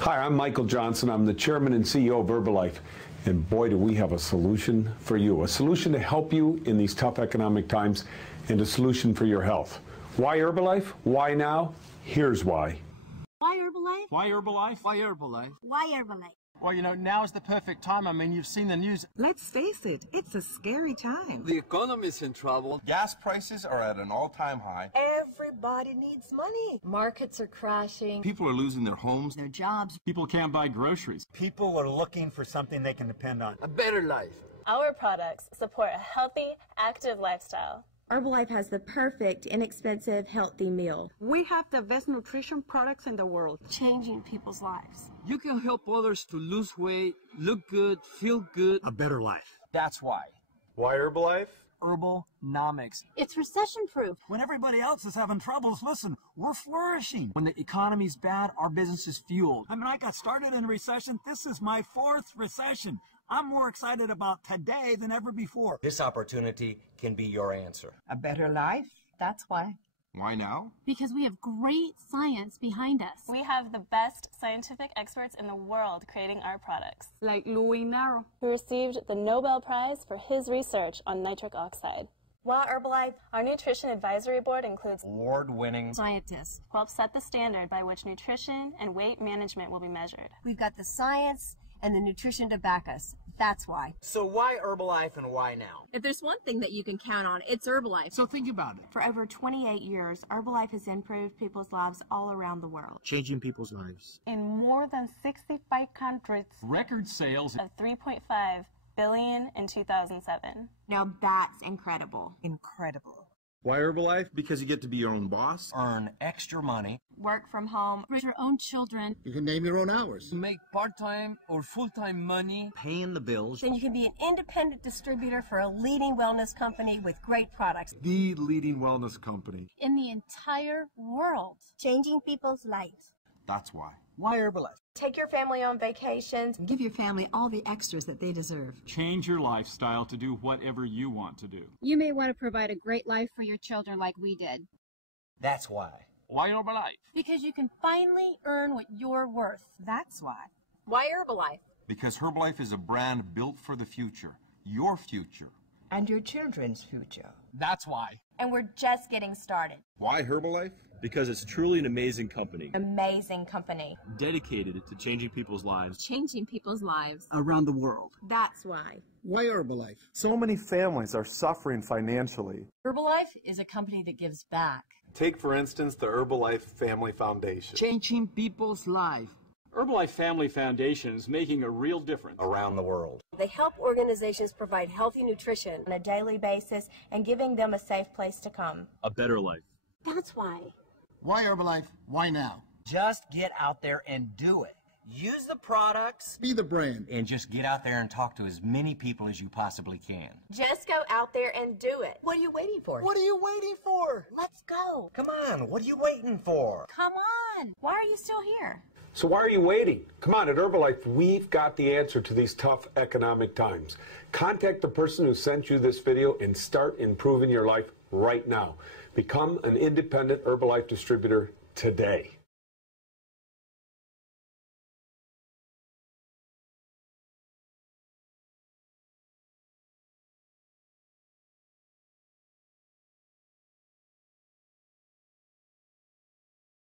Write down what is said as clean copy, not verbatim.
Hi, I'm Michael Johnson. I'm the chairman and CEO of Herbalife. And boy, do we have a solution for you. A solution to help you in these tough economic times and a solution for your health. Why Herbalife? Why now? Here's why. Why Herbalife? Why Herbalife? Why Herbalife? Why Herbalife? Well, you know, now is the perfect time. I mean, you've seen the news. Let's face it, it's a scary time. The economy's in trouble. Gas prices are at an all-time high. Everybody needs money. Markets are crashing. People are losing their homes. Their jobs. People can't buy groceries. People are looking for something they can depend on. A better life. Our products support a healthy, active lifestyle. Herbalife has the perfect, inexpensive, healthy meal. We have the best nutrition products in the world. Changing people's lives. You can help others to lose weight, look good, feel good. A better life. That's why. Why Herbalife? Herbalnomics. It's recession-proof. When everybody else is having troubles, listen, we're flourishing. When the economy's bad, our business is fueled. I mean, I got started in a recession. This is my 4th recession. I'm more excited about today than ever before. This opportunity can be your answer. A better life? That's why. Why now? Because we have great science behind us. We have the best scientific experts in the world creating our products. Like Louis Naro, who received the Nobel Prize for his research on nitric oxide. Why Herbalife? Our nutrition advisory board includes award-winning scientists who help set the standard by which nutrition and weight management will be measured. We've got the science and the nutrition to back us. That's why. So why Herbalife and why now? If there's one thing that you can count on, it's Herbalife. So think about it. For over 28 years, Herbalife has improved people's lives all around the world. Changing people's lives. In more than 65 countries. Record sales of $3.5 billion in 2007. Now that's incredible. incredible. Why Herbalife? Because you get to be your own boss. Earn extra money. Work from home. Raise your own children. You can name your own hours. Make part-time or full-time money. Paying the bills. Then you can be an independent distributor for a leading wellness company with great products. The leading wellness company. In the entire world. Changing people's lives. That's why. Why Herbalife? Take your family on vacations. Give your family all the extras that they deserve. Change your lifestyle to do whatever you want to do. You may want to provide a great life for your children like we did. That's why. Why Herbalife? Because you can finally earn what you're worth. That's why. Why Herbalife? Because Herbalife is a brand built for the future. Your future. And your children's future. That's why. And we're just getting started. Why Herbalife? Because it's truly an amazing company. Amazing company. Dedicated to changing people's lives. Changing people's lives. Around the world. That's why. Why Herbalife? So many families are suffering financially. Herbalife is a company that gives back. Take, for instance, the Herbalife Family Foundation. Changing people's life. Herbalife Family Foundation is making a real difference around the world. They help organizations provide healthy nutrition on a daily basis and giving them a safe place to come. A better life. That's why. Why Herbalife? Why now? Just get out there and do it. Use the products. Be the brand. And just get out there and talk to as many people as you possibly can. Just go out there and do it. What are you waiting for? What are you waiting for? Let's go. Come on, what are you waiting for? Come on. Why are you still here? So why are you waiting? Come on, at Herbalife, we've got the answer to these tough economic times. Contact the person who sent you this video and start improving your life right now. Become an independent Herbalife distributor today.